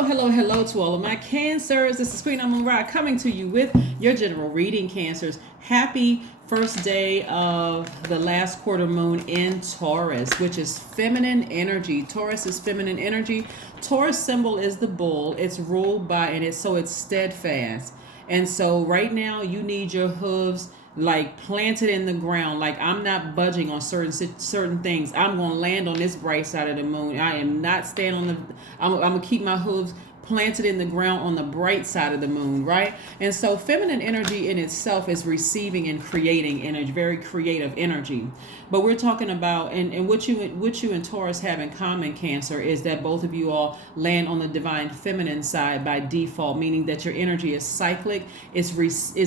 Hello to all of my Cancers. This is Queen Amun-Ra coming to you with your general reading, Cancers. Happy first day of the last quarter moon in Taurus, which is feminine energy. Taurus is feminine energy. Taurus symbol is the bull. It's ruled by, and it's steadfast. And so right now you need your hooves like planted in the ground. Like, I'm not budging on certain things. I'm gonna land on this bright side of the moon. I am not staying on the I'm gonna keep my hooves planted in the ground on the bright side of the moon, right? And so feminine energy in itself is receiving and creating energy, very creative energy. But we're talking about, and what you and Taurus have in common, Cancer, is that both of you all land on the divine feminine side by default, meaning that your energy is cyclic, is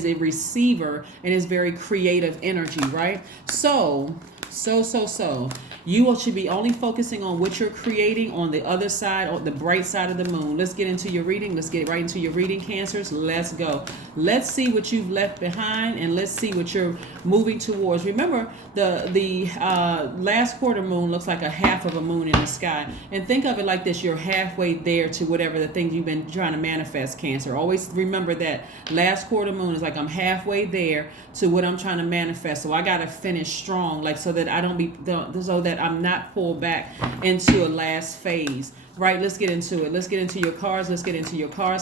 a receiver, and is very creative energy, right? So you should be only focusing on what you're creating on the other side, or the bright side of the moon. Let's get into your reading. Let's get right into your reading, Cancers. Let's go. Let's see what you've left behind, and let's see what you're moving towards. Remember, the last quarter moon looks like a half of a moon in the sky. And think of it like this. You're halfway there to whatever the thing you've been trying to manifest, Cancer. Always remember that last quarter moon is like I'm halfway there to what I'm trying to manifest. So I got to finish strong, like so that I'm not pulled back into a last phase. Right, let's get into it. Let's get into your cards.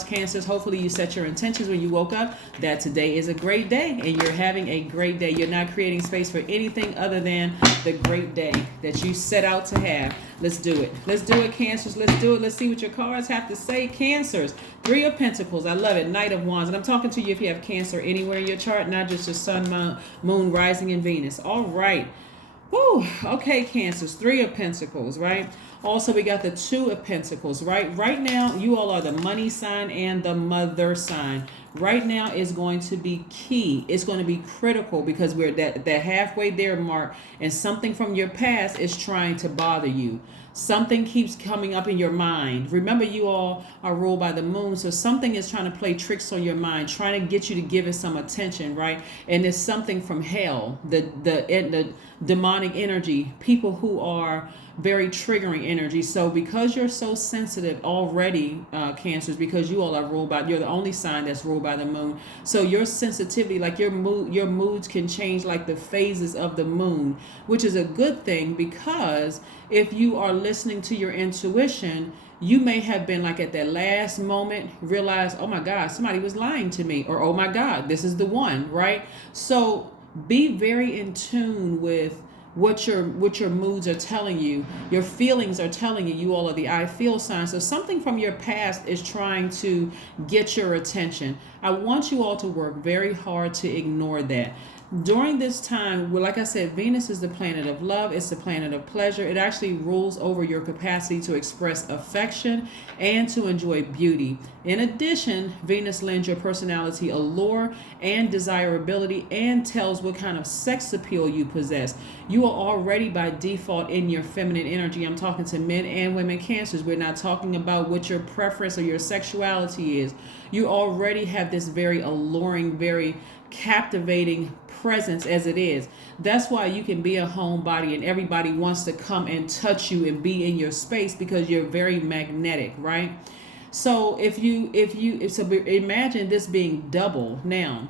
Cancers. Hopefully you set your intentions when you woke up that today is a great day and you're having a great day. You're not creating space for anything other than the great day that you set out to have. Let's do it. Cancers. Let's do it. Let's see what your cards have to say, Cancers. 3 of Pentacles. I love it. Knight of Wands. And I'm talking to you if you have Cancer anywhere in your chart, not just your sun, moon, rising, and Venus. All right. Woo. Okay, Cancers. 3 of Pentacles, right? Also, we got the 2 of Pentacles, right? Right now, you all are the money sign and the mother sign. Right now is going to be key. It's going to be critical because we're that halfway there mark, and something from your past is trying to bother you. Something keeps coming up in your mind. Remember, you all are ruled by the moon, so something is trying to play tricks on your mind, trying to get you to give it some attention, right? And it's something from hell, the demonic energy, people who are very triggering energy. So because you're so sensitive already, Cancers, because you all are ruled by, you're the only sign that's ruled by the moon. So your sensitivity, like your moods can change like the phases of the moon, which is a good thing, because if you are listening to your intuition, you may have been like at that last moment realize, oh my God, somebody was lying to me, or oh my God, this is the one, right? So be very in tune with what your moods are telling you. Your feelings are telling you. You all are the I feel sign. So something from your past is trying to get your attention. I want you all to work very hard to ignore that. During this time, well, like I said, Venus is the planet of love. It's the planet of pleasure. It actually rules over your capacity to express affection and to enjoy beauty. In addition, Venus lends your personality allure and desirability and tells what kind of sex appeal you possess. You are already by default in your feminine energy. I'm talking to men and women, Cancers. We're not talking about what your preference or your sexuality is. You already have this very alluring, very captivating presence as it is. That's why you can be a homebody and everybody wants to come and touch you and be in your space, because you're very magnetic, right? So imagine this being double now,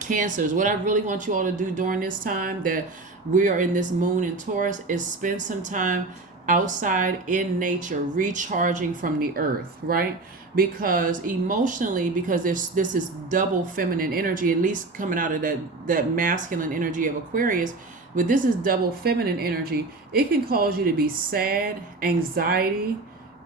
Cancers. What I really want you all to do during this time that we are in this moon in Taurus is spend some time outside in nature, recharging from the earth, right? Because emotionally, because this is double feminine energy, at least coming out of that masculine energy of Aquarius, but this is double feminine energy. It can cause you to be sad, anxiety,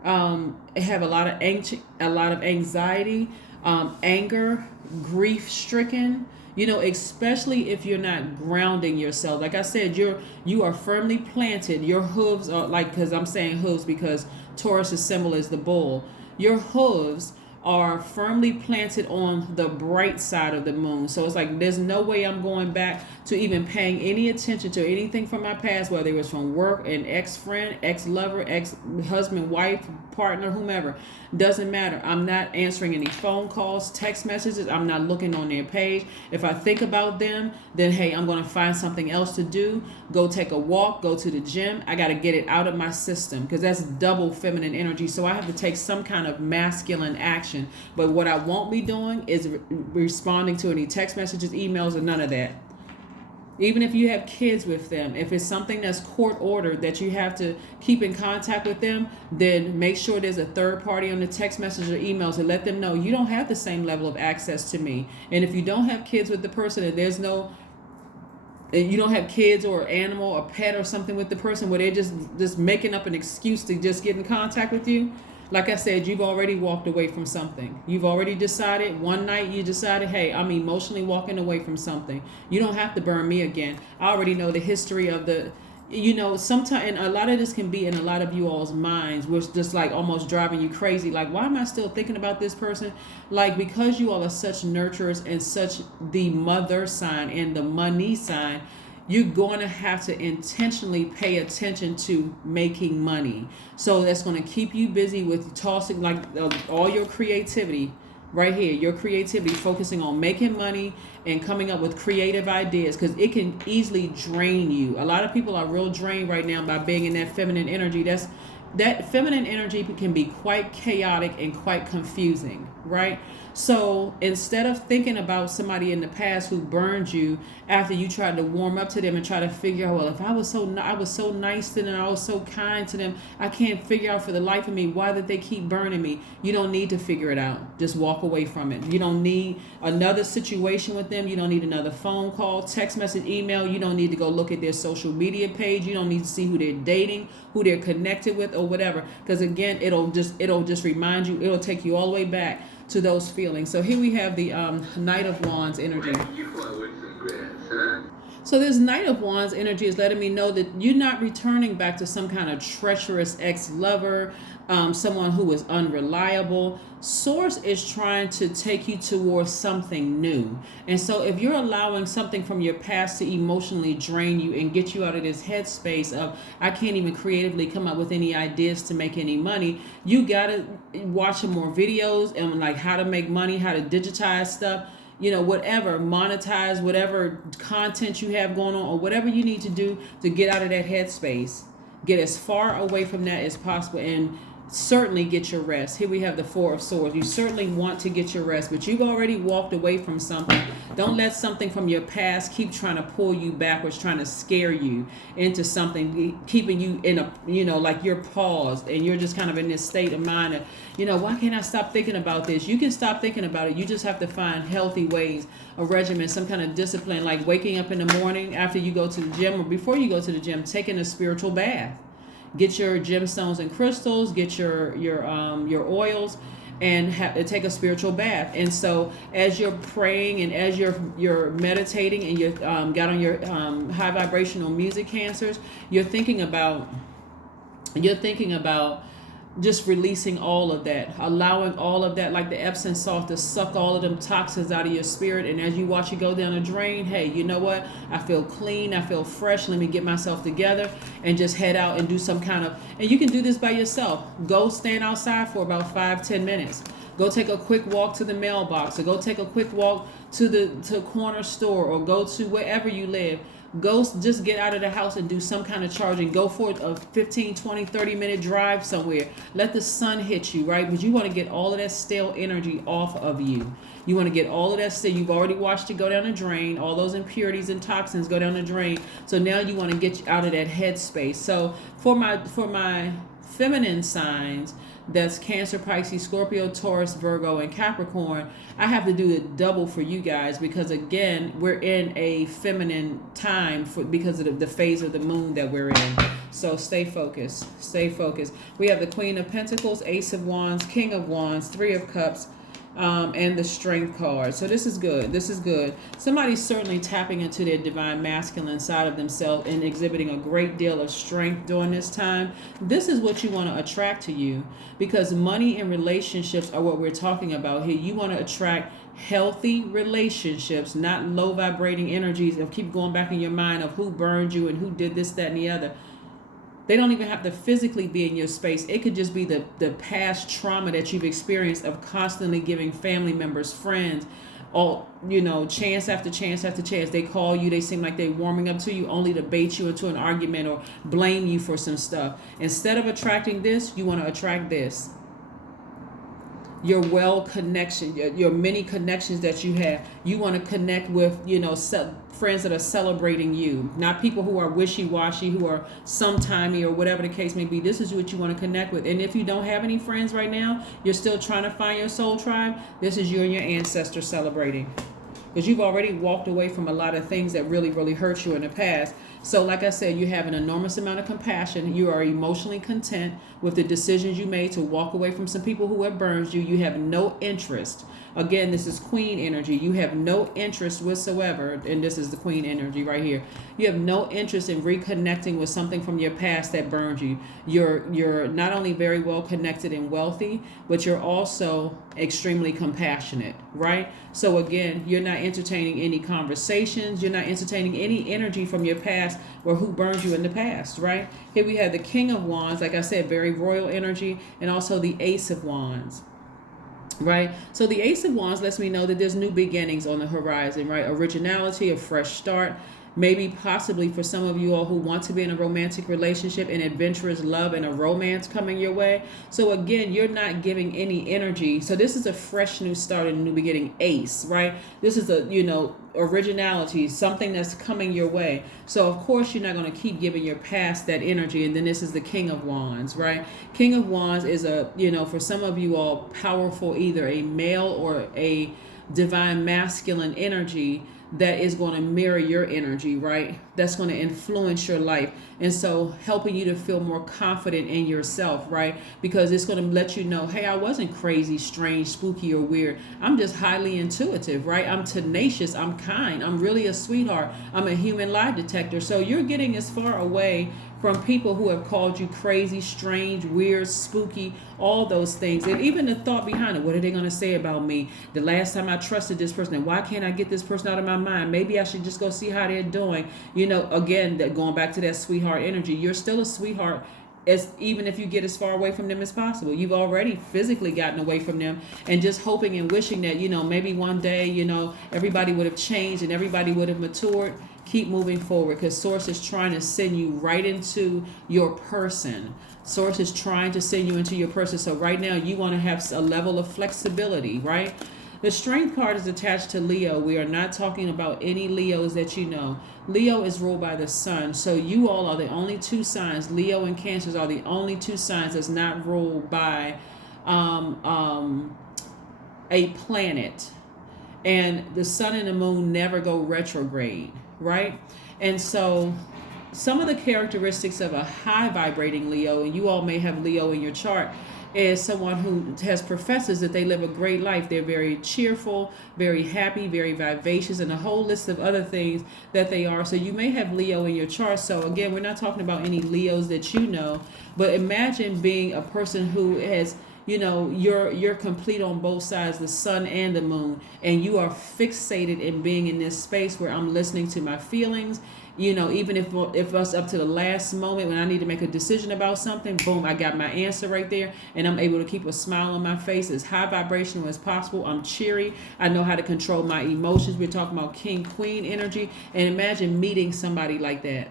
have a lot of anxiety, anger, grief stricken. Especially if you're not grounding yourself. Like I said, you are firmly planted. Your hooves are like, because I'm saying hooves because Taurus's symbol is the bull. Your hooves are firmly planted on the bright side of the moon. So it's like there's no way I'm going back to even paying any attention to anything from my past, whether it was from work, an ex-friend, ex-lover, ex-husband, wife, partner, whomever. Doesn't matter. I'm not answering any phone calls, text messages. I'm not looking on their page. If I think about them, then hey, I'm going to find something else to do. Go take a walk, go to the gym. I got to get it out of my system because that's double feminine energy. So I have to take some kind of masculine action. But what I won't be doing is responding to any text messages, emails, or none of that. Even if you have kids with them, if it's something that's court ordered that you have to keep in contact with them, then make sure there's a third party on the text message or emails to let them know you don't have the same level of access to me. And if you don't have kids with the person and you don't have kids or animal or pet or something with the person where they're just making up an excuse to just get in contact with you, like I said, you've already walked away from something. You've already decided, one night you decided, hey, I'm emotionally walking away from something. You don't have to burn me again. I already know the history of sometimes, and a lot of this can be in a lot of you all's minds, which just like almost driving you crazy. Like, why am I still thinking about this person? Like, because you all are such nurturers and such the mother sign and the money sign, you're going to have to intentionally pay attention to making money. So that's going to keep you busy with tossing like all your creativity right here, your creativity, focusing on making money and coming up with creative ideas, because it can easily drain you. A lot of people are real drained right now by being in that feminine energy. That feminine energy can be quite chaotic and quite confusing, right? So instead of thinking about somebody in the past who burned you after you tried to warm up to them and try to figure out, well, if I was so nice to them, I was so kind to them, I can't figure out for the life of me why did they keep burning me. You don't need to figure it out. Just walk away from it. You don't need another situation with them. You don't need another phone call, text message, email. You don't need to go look at their social media page. You don't need to see who they're dating, who they're connected with, or whatever. Because again, it'll just remind you. It'll take you all the way back to those feelings. So here we have the Knight of Wands energy. So this Knight of Wands energy is letting me know that you're not returning back to some kind of treacherous ex-lover, someone who is unreliable. Source is trying to take you towards something new. And so if you're allowing something from your past to emotionally drain you and get you out of this headspace of, I can't even creatively come up with any ideas to make any money, you got to watch some more videos and like how to make money, how to digitize stuff, whatever, monetize whatever content you have going on, or whatever you need to do to get out of that headspace. Get as far away from that as possible, and certainly get your rest. Here we have the Four of Swords. You certainly want to get your rest, but you've already walked away from something. Don't let something from your past keep trying to pull you backwards, trying to scare you into something, keeping you in a, like you're paused and you're just kind of in this state of mind of, why can't I stop thinking about this? You can stop thinking about it. You just have to find healthy ways, a regimen, some kind of discipline, like waking up in the morning after you go to the gym or before you go to the gym, taking a spiritual bath. Get your gemstones and crystals, get your oils, and take a spiritual bath. And so as you're praying and as you're meditating and you got on your high vibrational music, Cancers, you're thinking about just releasing all of that, allowing all of that, like the Epsom salt, to suck all of them toxins out of your spirit. And as you watch it go down the drain, hey, you know what? I feel clean. I feel fresh. Let me get myself together and just head out and do some kind of, and you can do this by yourself. Go stand outside for about 5-10 minutes. Go take a quick walk to the mailbox, or go take a quick walk to the corner store, or go to wherever you live. Go just get out of the house and do some kind of charging. Go for a 15, 20, 30-minute drive somewhere. Let the sun hit you, right? But you want to get all of that stale energy off of you. You want to get all of that stale. You've already watched it go down the drain. All those impurities and toxins go down the drain. So now you want to get out of that headspace. So for my feminine signs, that's Cancer, Pisces, Scorpio, Taurus, Virgo, and Capricorn, I have to do it double for you guys, because again, we're in a feminine time because of the phase of the moon that we're in. So stay focused. We have the Queen of Pentacles, Ace of Wands, King of Wands, Three of Cups, and the strength card. So this is good. This is good. Somebody's certainly tapping into their divine masculine side of themselves and exhibiting a great deal of strength during this time. This is what you want to attract to you, because money and relationships are what we're talking about here. You want to attract healthy relationships, not low vibrating energies of keep going back in your mind of who burned you and who did this, that, and the other. They don't even have to physically be in your space. It could just be the past trauma that you've experienced of constantly giving family members, friends, all, chance after chance after chance. They call you, they seem like they're warming up to you only to bait you into an argument or blame you for some stuff. Instead of attracting this, you want to attract this. Your well connection, your many connections that you have. You want to connect with, friends that are celebrating you, not people who are wishy-washy, who are sometimey or whatever the case may be. This is what you want to connect with. And if you don't have any friends right now, you're still trying to find your soul tribe, this is you and your ancestors celebrating. Because you've already walked away from a lot of things that really, really hurt you in the past. So like I said, you have an enormous amount of compassion. You are emotionally content with the decisions you made to walk away from some people who have burned you. You have no interest. Again, this is queen energy. You have no interest whatsoever. And this is the queen energy right here. You have no interest in reconnecting with something from your past that burned you. You're not only very well connected and wealthy, but you're also extremely compassionate, right? So again, you're not entertaining any conversations. You're not entertaining any energy from your past or who burned you in the past, right? Here we have the King of Wands, like I said, very royal energy, and also the Ace of Wands. Right. So the Ace of Wands lets me know that there's new beginnings on the horizon, right? Originality, a fresh start. Maybe possibly for some of you all who want to be in a romantic relationship, and adventurous love and a romance coming your way. So again, you're not giving any energy. So this is a fresh new start and a new beginning. Ace, right? This is a, originality, something that's coming your way. So of course you're not going to keep giving your past that energy. And then this is the King of Wands, right? King of Wands is a, for some of you all, powerful, either a male or a divine masculine energy that is going to mirror your energy, right? That's going to influence your life. And so helping you to feel more confident in yourself, right? Because it's going to let you know, hey, I wasn't crazy, strange, spooky, or weird. I'm just highly intuitive, right? I'm tenacious. I'm kind. I'm really a sweetheart. I'm a human lie detector. So you're getting as far away from people who have called you crazy, strange, weird, spooky, all those things. And even the thought behind it, what are they going to say about me? The last time I trusted this person, and why can't I get this person out of my mind? Maybe I should just go see how they're doing. Again, going back to that sweetheart energy, you're still a sweetheart, even if you get as far away from them as possible. You've already physically gotten away from them, and just hoping and wishing that, maybe one day, everybody would have changed and everybody would have matured. Keep moving forward, because Source is trying to send you right into your person. Source is trying to send you into your person. So right now you want to have a level of flexibility, right? The Strength card is attached to Leo. We are not talking about any Leos that you know. Leo is ruled by the sun. So you all are the only two signs. Leo and Cancers are the only two signs that's not ruled by a planet. And the sun and the moon never go retrograde, right? And so some of the characteristics of a high vibrating Leo, and you all may have Leo in your chart, is someone who professes that they live a great life. They're very cheerful, very happy, very vivacious, and a whole list of other things that they are. So you may have Leo in your chart. So again, we're not talking about any Leos that you know, but imagine being a person who has, you're complete on both sides, the sun and the moon, and you are fixated in being in this space where I'm listening to my feelings. Even if it's up to the last moment when I need to make a decision about something, boom, I got my answer right there, and I'm able to keep a smile on my face, as high vibrational as possible. I'm cheery. I know how to control my emotions. We're talking about king, queen energy. And imagine meeting somebody like that.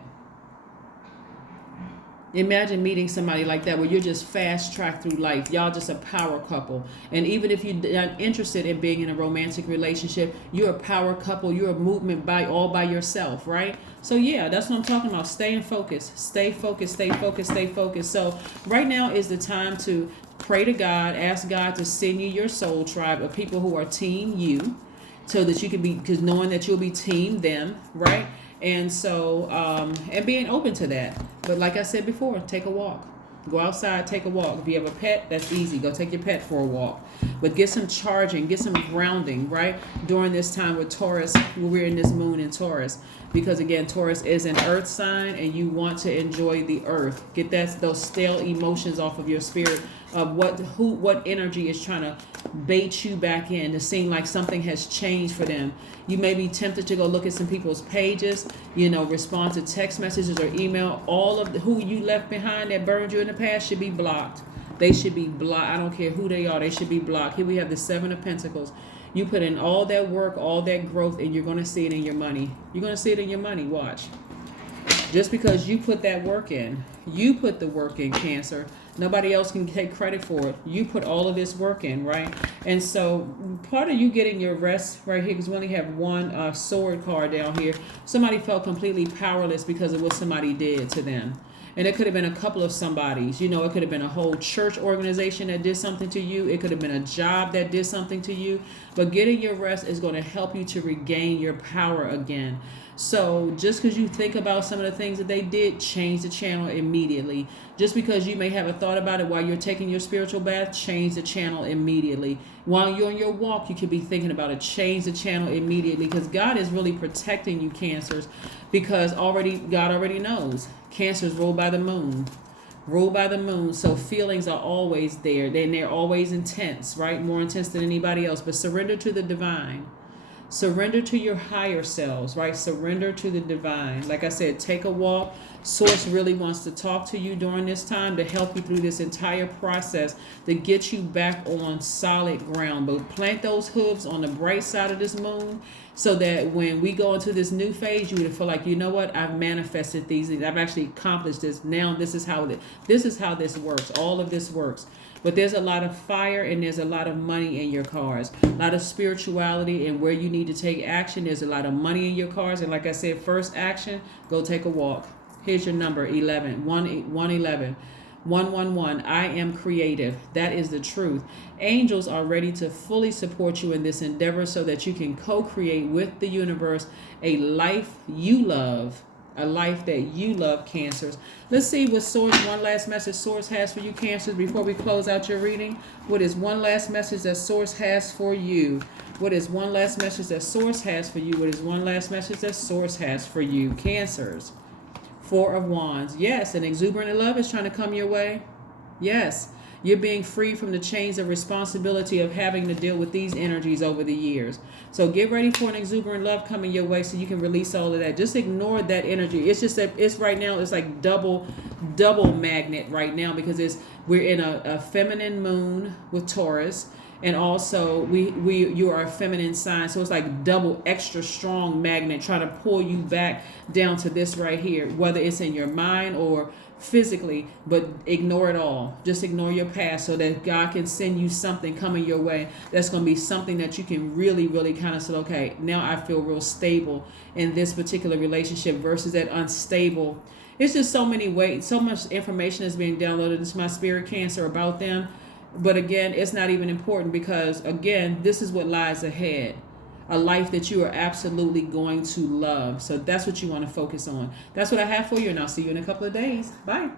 Imagine meeting somebody like that, where you're just fast tracked through life. Y'all just a power couple. And even if you're not interested in being in a romantic relationship, you're a power couple. You're a movement all by yourself, right? So yeah, that's what I'm talking about. Staying focused. Stay focused, stay focused, stay focused. So right now is the time to pray to God. Ask God to send you your soul tribe of people who are team you, so that you can be, because knowing that you'll be team them, right? And so, and being open to that. But like I said before, take a walk. Go outside, take a walk. If you have a pet, that's easy. Go take your pet for a walk. But get some charging, get some grounding, right? During this time with Taurus, when we're in this moon in Taurus. Because again, Taurus is an earth sign and you want to enjoy the earth. Get those stale emotions off of your spirit of what energy is trying to bait you back in to seem like something has changed for them. You may be tempted to go look at some people's pages, respond to text messages or email. All of who you left behind that burned you in the past should be blocked. They should be blocked. I don't care who they are. They should be blocked. Here we have the Seven of Pentacles. You put in all that work, all that growth, and you're going to see it in your money. You're going to see it in your money. Watch. Just because you put that work in, you put the work in, Cancer. Nobody else can take credit for it. You put all of this work in, right? And so part of you getting your rest right here, because we only have one sword card down here. Somebody felt completely powerless because of what somebody did to them. And it could have been a couple of somebodies. It could have been a whole church organization that did something to you. It could have been a job that did something to you. But getting your rest is going to help you to regain your power again. So just because you think about some of the things that they did, change the channel immediately. Just because you may have a thought about it while you're taking your spiritual bath, change the channel immediately. While you're on your walk, you could be thinking about it. Change the channel immediately, because God is really protecting you, Cancers, because God already knows. Cancers ruled by the moon. Ruled by the moon, so feelings are always there. They're always intense, right? More intense than anybody else. But surrender to the divine. Surrender to your higher selves, right? Surrender to the divine. Like I said, take a walk. Source really wants to talk to you during this time to help you through this entire process to get you back on solid ground. But plant those hooves on the bright side of this moon so that when we go into this new phase, you would feel like, you know what? I've manifested these things. I've actually accomplished this. Now this is how this works. All of this works. But there's a lot of fire and there's a lot of money in your cards. A lot of spirituality and where you need to take action. There's a lot of money in your cards. And like I said, first action, go take a walk. Here's your number, 11, 111, 111. I am creative. That is the truth. Angels are ready to fully support you in this endeavor so that you can co-create with the universe a life you love. A life that you love, Cancers. Let's see what one last message Source has for you, Cancers, before we close out your reading. What is one last message that Source has for you? What is one last message that Source has for you? What is one last message that Source has for you, Cancers? Four of Wands. Yes, an exuberant love is trying to come your way. Yes. You're being free from the chains of responsibility of having to deal with these energies over the years. So get ready for an exuberant love coming your way so you can release all of that. Just ignore that energy. It's just that it's right now, it's like double magnet right now because we're in a feminine moon with Taurus. And also you are a feminine sign. So it's like double extra strong magnet trying to pull you back down to this right here, whether it's in your mind or physically, but ignore it all. Just ignore your past so that God can send you something coming your way that's going to be something that you can really, really kind of say, okay, now I feel real stable in this particular relationship versus that unstable. It's just so many ways, so much information is being downloaded into my spirit, Cancer, about them. But again, it's not even important because, again, this is what lies ahead. A life that you are absolutely going to love. So that's what you want to focus on. That's what I have for you, and I'll see you in a couple of days. Bye.